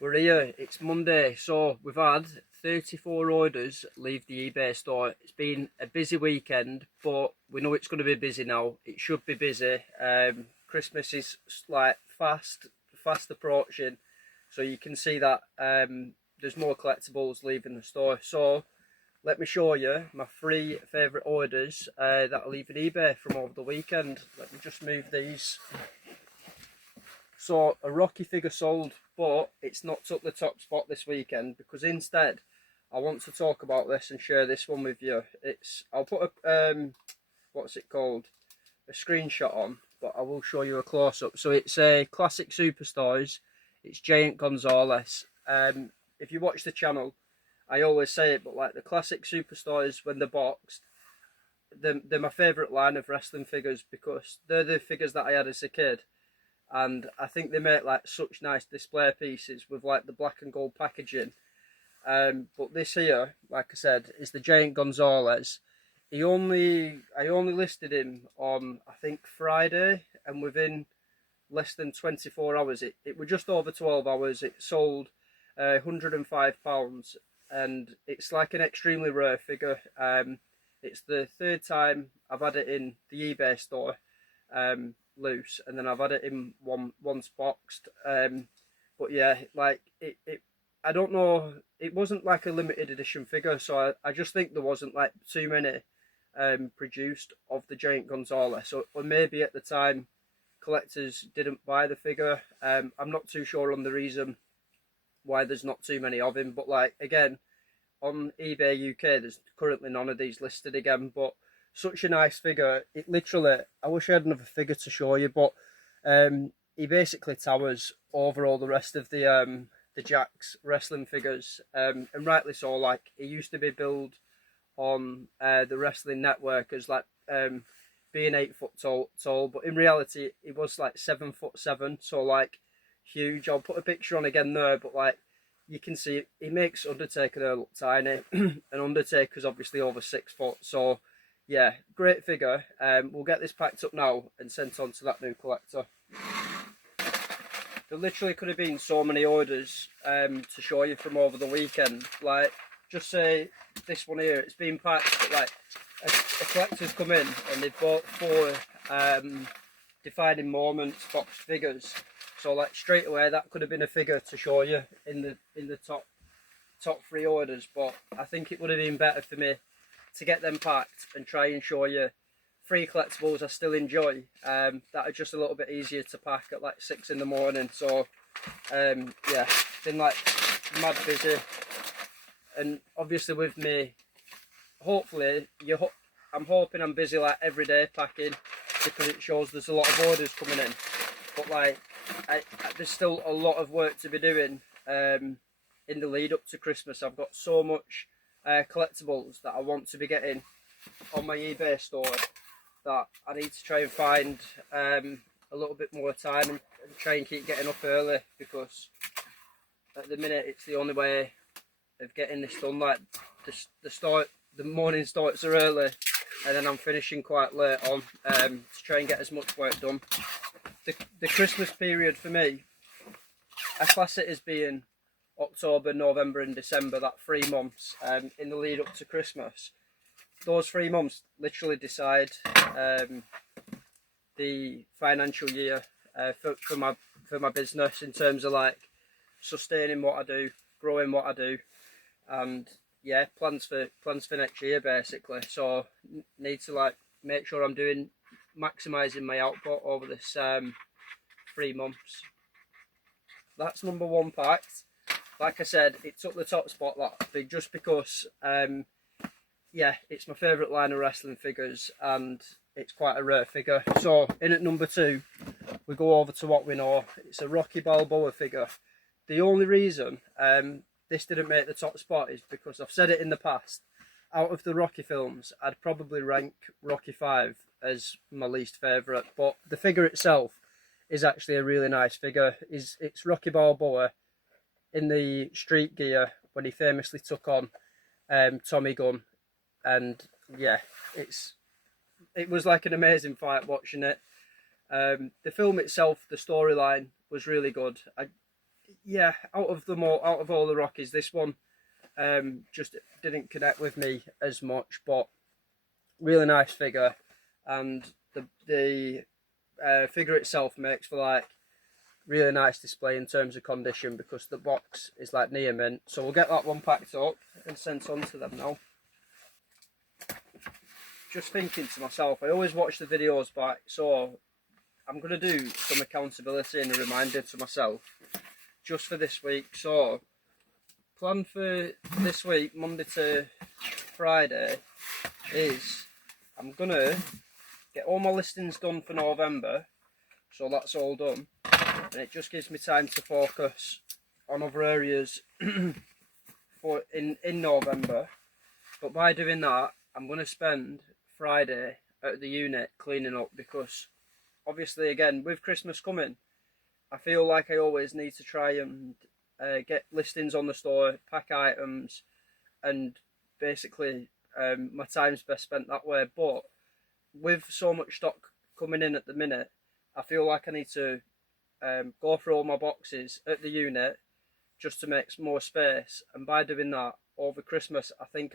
We're here, it's Monday, so we've had 34 orders leave the eBay store. It's been a busy weekend, but we know it's going to be busy now. It should be busy. Christmas is like fast approaching, so you can see that there's more collectibles leaving the store. So let me show you my three favourite orders that are leaving eBay from over the weekend. Let me just move these. So a Rocky figure sold, but it's not took the top spot this weekend because instead I want to talk about this and share this one with you. I'll put a what's it called, a screenshot on, but I will show you a close up. So it's a classic superstars. It's Giant Gonzalez. If you watch the channel, I always say it, but like the classic superstars when they're boxed, they're my favourite line of wrestling figures because they're the figures that I had as a kid. And I think they make like such nice display pieces with like the black and gold packaging. But this here, like I said, is the Giant Gonzalez. I only listed him on I think Friday, and within less than 24 hours, it was just over 12 hours. It sold £105, and it's like an extremely rare figure. It's the third time I've had it in the eBay store. Loose, and then I've had it in once boxed. But yeah, like it I don't know, it wasn't like a limited edition figure, so I just think there wasn't like too many produced of the Giant Gonzalez, or maybe at the time collectors didn't buy the figure. I'm not too sure on the reason why there's not too many of him, but like again on eBay UK there's currently none of these listed again. But such a nice figure. It literally, I wish I had another figure to show you, but he basically towers over all the rest of the Jakks wrestling figures, and rightly so. Like he used to be billed on the Wrestling Network as like being 8 foot tall, but in reality he was like 7'7", so like huge. I'll put a picture on again there, but like you can see he makes Undertaker there look tiny, and Undertaker's obviously over 6 foot, so yeah, great figure. We'll get this packed up now and sent on to that new collector. There literally could have been so many orders to show you from over the weekend. Like, just say this one here, it's been packed, but like a collector's come in and they've bought four defining moments boxed figures. So like straight away that could have been a figure to show you in the top three orders, but I think it would have been better for me to get them packed and try and show you three collectibles I still enjoy, that are just a little bit easier to pack at like 6 in the morning. So yeah, been like mad busy, and obviously with me, hopefully I'm hoping I'm busy like every day packing, because it shows there's a lot of orders coming in. But like there's still a lot of work to be doing in the lead up to Christmas. I've got so much collectibles that I want to be getting on my eBay store that I need to try and find a little bit more time and try and keep getting up early, because at the minute it's the only way of getting this done. Like the morning starts are early, and then I'm finishing quite late on to try and get as much work done. The Christmas period for me, I class it as being October, November and December, that 3 months in the lead up to Christmas. Those 3 months literally decide the financial year for my business, in terms of like sustaining what I do, growing what I do, and yeah, plans for next year basically. So need to like make sure I'm maximising my output over this 3 months. That's number one packed. Like I said, it took the top spot, that big, just because yeah, it's my favourite line of wrestling figures and it's quite a rare figure. So in at number two, we go over to what we know. It's a Rocky Balboa figure. The only reason this didn't make the top spot is because I've said it in the past, out of the Rocky films, I'd probably rank Rocky 5 as my least favourite, but the figure itself is actually a really nice figure. It's Rocky Balboa in the street gear when he famously took on Tommy Gunn, and yeah, it was like an amazing fight watching it. The film itself, the storyline was really good. yeah, out of all the Rockies, this one just didn't connect with me as much, but really nice figure, and the figure itself makes for like really nice display in terms of condition because the box is like near mint. So we'll get that one packed up and sent on to them now. Just thinking to myself, I always watch the videos back, so I'm going to do some accountability and a reminder to myself just for this week. So plan for this week, Monday to Friday, is I'm going to get all my listings done for November, so that's all done, and it just gives me time to focus on other areas for in November. But by doing that, I'm going to spend Friday at the unit cleaning up, because obviously, again, with Christmas coming, I feel like I always need to try and get listings on the store, pack items, and basically my time's best spent that way. But with so much stock coming in at the minute, I feel like I need to go through all my boxes at the unit just to make more space. And by doing that over Christmas, I think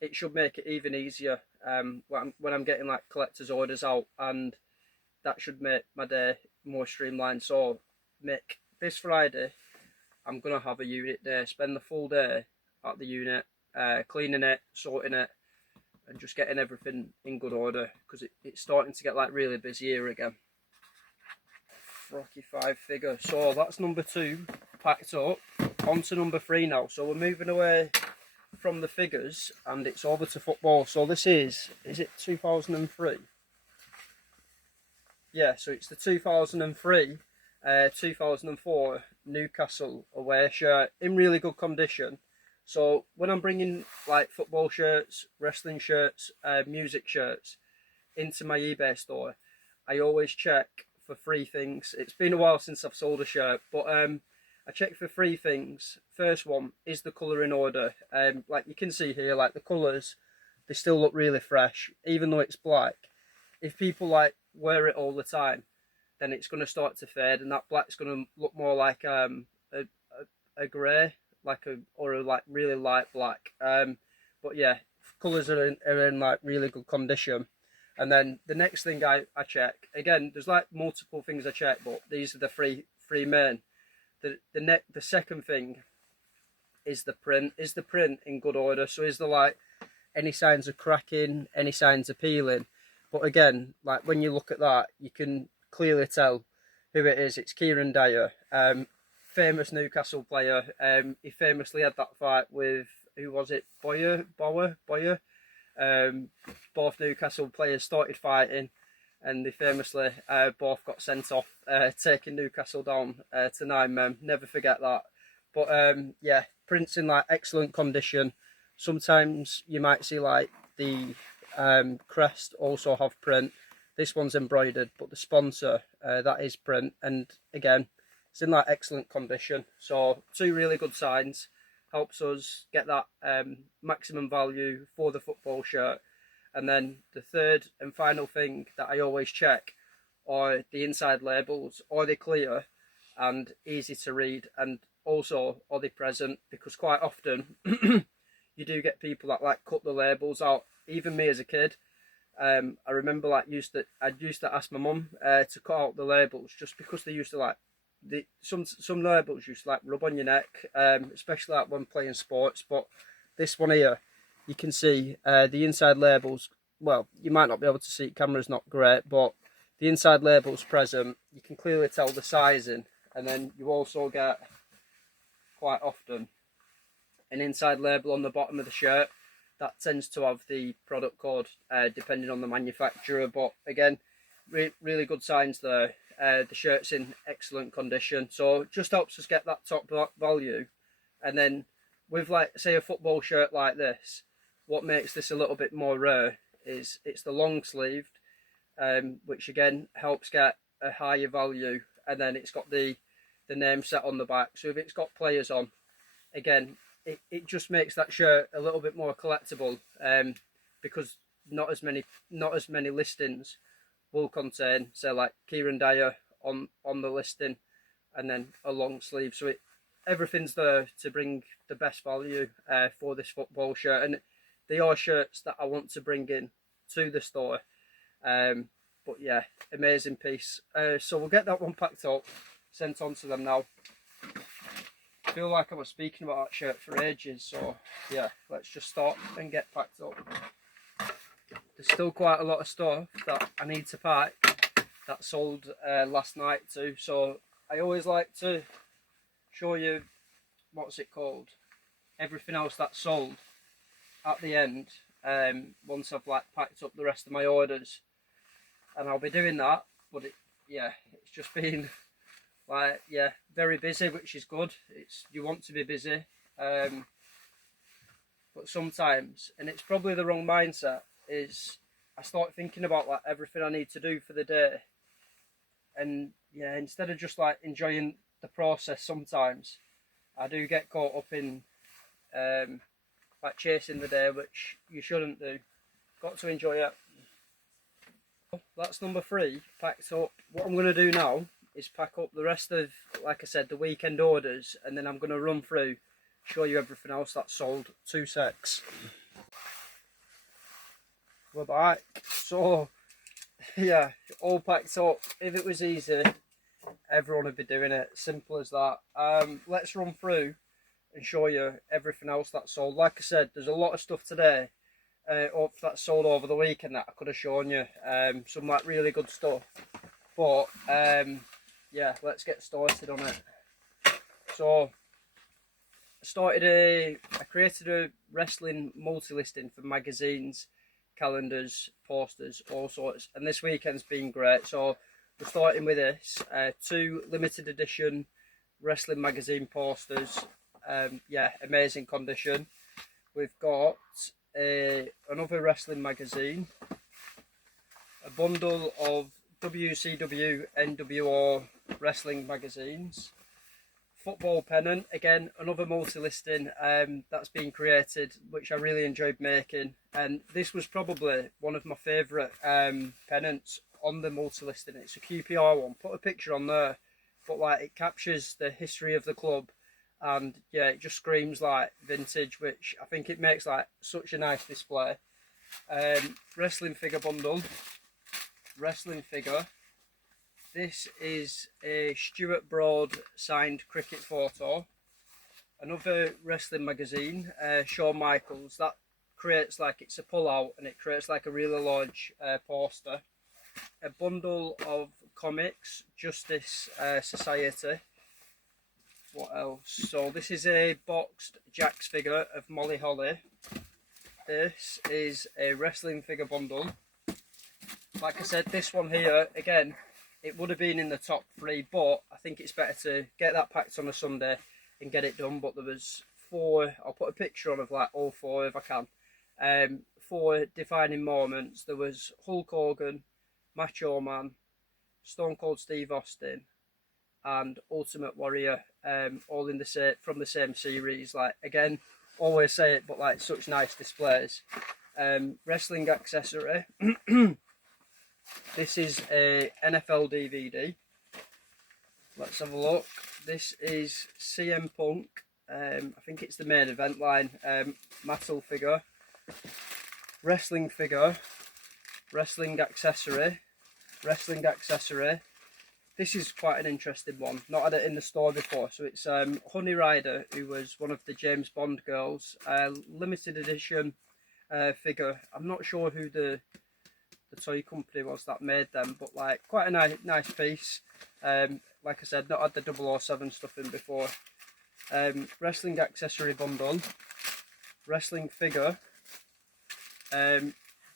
it should make it even easier when I'm getting like collectors orders out, and that should make my day more streamlined. So this Friday, I'm gonna have a unit day, spend the full day at the unit, cleaning it, sorting it, and just getting everything in good order, because it's starting to get like really busy here again. Rocky 5 figure. So that's number 2 packed up. On to number 3 now. So we're moving away from the figures and it's over to football. So this is it 2003? Yeah, so it's the 2003 2004 Newcastle away shirt in really good condition. So when I'm bringing like football shirts, wrestling shirts, music shirts into my eBay store, I always check for 3 things. It's been a while since I've sold a shirt, but I check for 3 things. First one, is the colour in order? Like you can see here, like the colours, they still look really fresh, even though it's black. If people like wear it all the time, then it's going to start to fade, and that black's going to look more like a grey, or a like really light black. But yeah, colours are in like really good condition. And then the next thing I check, again, there's like multiple things I check, but these are the three main. The second thing is the print. Is the print in good order? So is there like any signs of cracking, any signs of peeling? But again, like when you look at that, you can clearly tell who it is. It's Kieran Dyer, famous Newcastle player. He famously had that fight with, who was it? Boyer. Both Newcastle players started fighting, and they famously both got sent off, taking Newcastle down to 9 men. Never forget that. But yeah, print's in like excellent condition. Sometimes you might see like the crest also have print. This one's embroidered, but the sponsor, that is print, and again, it's in like excellent condition. So 2 really good signs. Helps us get that maximum value for the football shirt. And then the third and final thing that I always check are the inside labels. Are they clear and easy to read? And also, are they present? Because quite often you do get people that like cut the labels out. Even me as a kid, I remember like I'd used to ask my mum to cut out the labels, just because they used to like some labels used to like rub on your neck, especially like when playing sports. But this one here, you can see the inside labels. Well, you might not be able to see it, camera's not great, but the inside labels present. You can clearly tell the sizing, and then you also get quite often an inside label on the bottom of the shirt that tends to have the product code depending on the manufacturer. But again, really good signs there. The shirt's in excellent condition, so it just helps us get that top value. And then with like say a football shirt like this, what makes this a little bit more rare is it's the long sleeved, which again helps get a higher value. And then it's got the name set on the back, so if it's got players on, again it just makes that shirt a little bit more collectible, because not as many listings will contain, say like Kieran Dyer on the listing, and then a long sleeve. So everything's there to bring the best value for this football shirt, and they are shirts that I want to bring in to the store. But yeah, amazing piece. So we'll get that one packed up, sent on to them now. I feel like I was speaking about that shirt for ages, so yeah, let's just start and get packed up. There's still quite a lot of stuff that I need to pack that sold last night too, so I always like to show you, what's it called, everything else that's sold at the end, once I've like packed up the rest of my orders. And I'll be doing that, but it's just been like, yeah, very busy, which is good. You want to be busy, but sometimes, and it's probably the wrong mindset, is I start thinking about like everything I need to do for the day, and yeah, instead of just like enjoying the process, sometimes I do get caught up in like chasing the day, which you shouldn't do. Got to enjoy it. That's number 3 packed up. What I'm going to do now is pack up the rest of, like I said, the weekend orders, and then I'm going to run through, show you everything else that's sold. 2 secs. We're back. So yeah, all packed up. If it was easy, everyone would be doing it. Simple as that. Let's run through and show you everything else that's sold. Like I said, there's a lot of stuff today that sold over the weekend that I could have shown you, some like really good stuff, but yeah, let's get started on it. So I created a wrestling multi-listing for magazines, calendars, posters, all sorts, and this weekend's been great. So we're starting with this 2 limited edition wrestling magazine posters. Yeah, amazing condition. We've got another wrestling magazine, a bundle of WCW, NWO wrestling magazines, football pennant, again another multi-listing that's been created, which I really enjoyed making, and this was probably one of my favourite pennants on the multi-listing. It's a QPR one, put a picture on there, but like it captures the history of the club. And yeah, it just screams like vintage, which I think it makes like such a nice display. Wrestling figure bundle. Wrestling figure. This is a Stuart Broad signed cricket photo. Another wrestling magazine, Shawn Michaels. That creates like, it's a pull out and it creates like a really large poster. A bundle of comics, Justice Society. What else? So this is a boxed Jax figure of Molly Holly. This is a wrestling figure bundle. Like I said, this one here, again, it would have been in the top 3, but I think it's better to get that packed on a Sunday and get it done. But there was 4, I'll put a picture on of like all 4 if I can. 4 defining moments. There was Hulk Hogan, Macho Man, Stone Cold Steve Austin, and Ultimate Warrior, all in from the same series. Like, again, always say it, but like such nice displays. Wrestling accessory. This is a NFL DVD. Let's have a look. This is CM Punk. I think it's the main event line. Metal figure. Wrestling figure. Wrestling accessory. Wrestling accessory. This is quite an interesting one. Not had it in the store before. So it's Honey Rider, who was one of the James Bond girls. Limited edition figure. I'm not sure who the toy company was that made them, but like quite a nice piece. Like I said, not had the 007 stuff in before. Wrestling accessory bundle. Wrestling figure.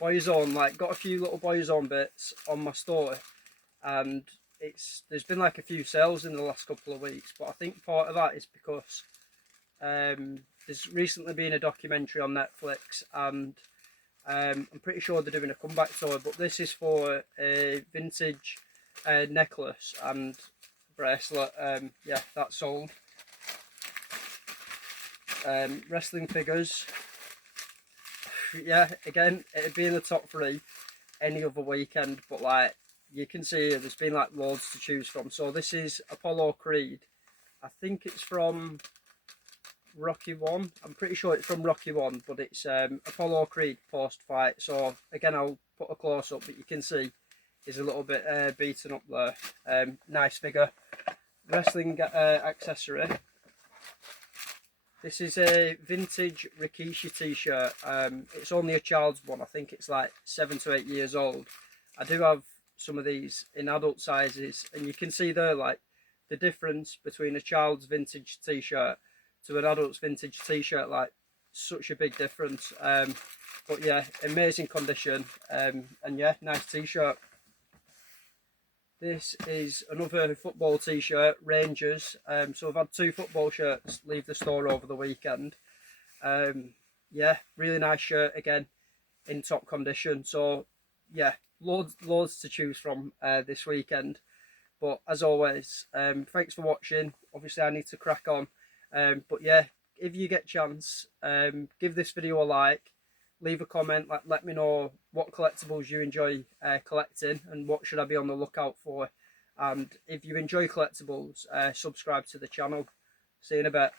Boyzone, like got a few little Boyzone bits on my store, and there's been like a few sales in the last couple of weeks, but I think part of that is because there's recently been a documentary on Netflix, and I'm pretty sure they're doing a comeback tour, but this is for a vintage necklace and bracelet. Yeah, that's sold. Wrestling figures. Yeah, again, it'd be in the top 3 any other weekend, but like, you can see there's been like loads to choose from. So this is Apollo Creed. I think it's from Rocky 1. I'm pretty sure it's from Rocky 1, but it's Apollo Creed post-fight. So again, I'll put a close-up, but you can see he's a little bit beaten up there. Nice figure. Wrestling accessory. This is a vintage Rikishi t-shirt. It's only a child's one. I think it's like 7 to 8 years old. I do have some of these in adult sizes, and you can see there like the difference between a child's vintage t-shirt to an adult's vintage t-shirt, like such a big difference. But yeah, amazing condition, and yeah, nice t-shirt. This is another football t-shirt, Rangers. So I've had 2 football shirts leave the store over the weekend. Yeah, really nice shirt, again in top condition. So yeah, loads to choose from this weekend. But as always, thanks for watching. Obviously I need to crack on, but yeah, if you get a chance, give this video a like, leave a comment, let me know what collectibles you enjoy collecting and what should I be on the lookout for. And if you enjoy collectibles, subscribe to the channel. See you in a bit.